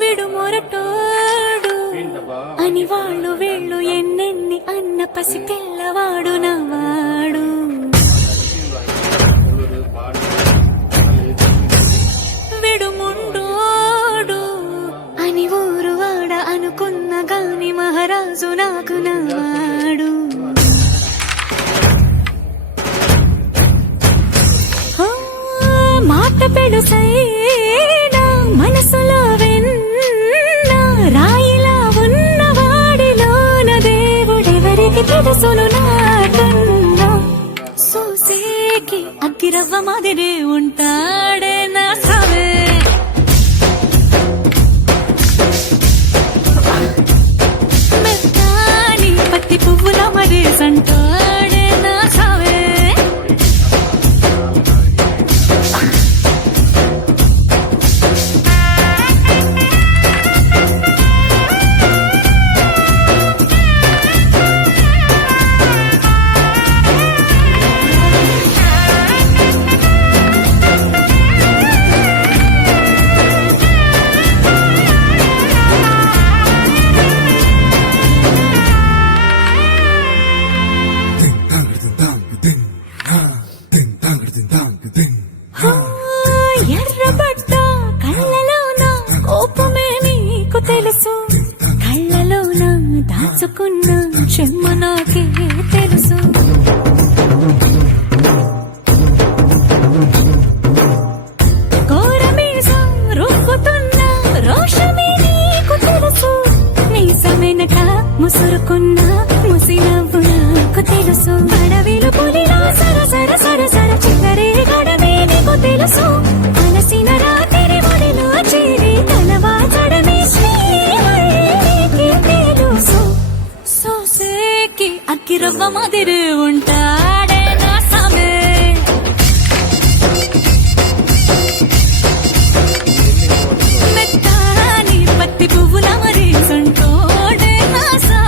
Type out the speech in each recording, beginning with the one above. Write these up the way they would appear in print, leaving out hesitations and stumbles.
విడుమొరటోడు అని వాళ్ళు వీళ్ళు ఎన్నెన్ని అన్న పసి తెల్లవాడు నవ్వాడు. విడుముండోడు అని ఊరు వాడ అనుకున్న గాని మహారాజు నాకు నవ్వాడు. మాట పెడుసైనా మనసులో వెన్న రాయిలా ఉన్నవాడిలోన దేవుడెవరికి తెలుసును నాకన్నా. సూసేకి అగ్గిరవ్వ మాదిరే ఉంటాడే నా సావే. మెత్తాని పత్తి పువ్వుల మరేసంటాడే నా సావే. ఎర్రబడ్డ కళ్ళలోన కోపమే నీకు తెలుసు, కళ్ళలోన దాచుకున్న చెమ్మ నాకే తెలుసు. కోరమీసం రుబ్బుతున్న రోషమే నీకు తెలుసు, మీసమెనక ముసురుకున్న ముసినవ్వు నాకు తెలుసు. అడవిలు పులిలా సరసర సరసర చిల్లరే గడమే నీకు తెలుసు. అలసిన రాత్రి ఒడిలో చేరి తలవాచడమే శ్రీకి తెలుసు. సోసేకి అగ్గిరవ్వ మాదిరి ఉంటాడే నా సామే. మెత్తాని పత్తి పువ్వుల మరేసంటోడే నా సామే.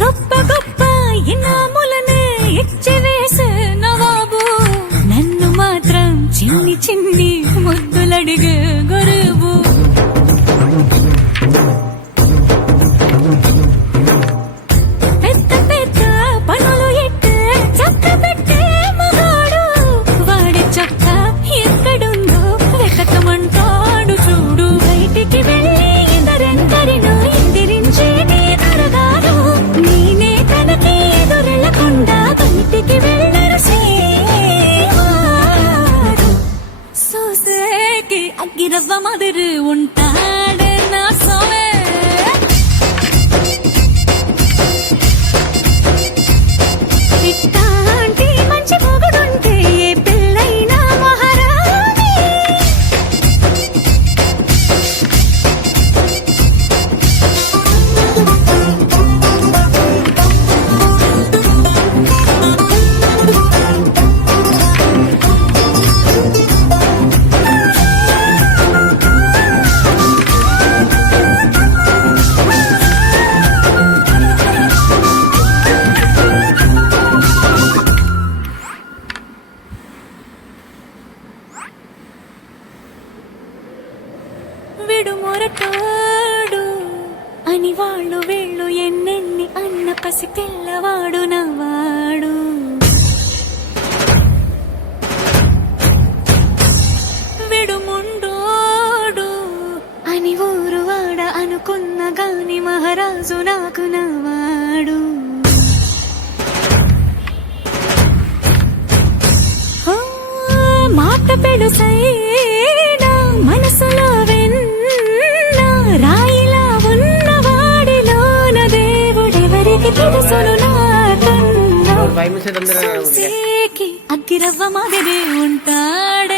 గొప్ప గొప్ప ఇనాములనే ఇచ్చి వేసే నవాబు, నన్ను మాత్రం చిన్ని చిన్ని ముద్దులడిగే గురువు. పెద్ద పెద్ద పనులు ఎట్టే చక్క పెట్టే మగాడు, వాడి చక్క ఎక్కడుందో వెతకమంటాడు చూడు. బయటికి వెళ్ళి ఇద్దరెందరినో ఎదిరించేది దొరగాడు, నేనే తనకి ఎదురెళ్ళకుండా బయటికి వెళ్ళరు శ్రీవారు. సోసేకి అగ్గిరవ్వ మాదిరి ఉంటాడే నా సోమే. ఇట్లాంటి మంచి మొగుడుంటే ఏ పిల్లైనా మహారాణి. విడుమొరటోడు అని వాళ్ళు వీళ్ళు ఎన్నెన్ని అన్న పసి తెల్లవాడు నవ్వాడు. విడుముండోడు అని ఊరు వాడ అనుకున్న గాని మహారాజు నాకు నవ్వాడు. మాట పెడుసైనా మనసులో వెన్న రాయిలా ఉన్నవాడిలోన దేవుడెవరికి తెలుసును నాకన్నా. ఇప్పుడు 5 నిమిషాలు అందరూ సోసేకి అగ్గిరవ్వ మాదిరి ఉంటాడే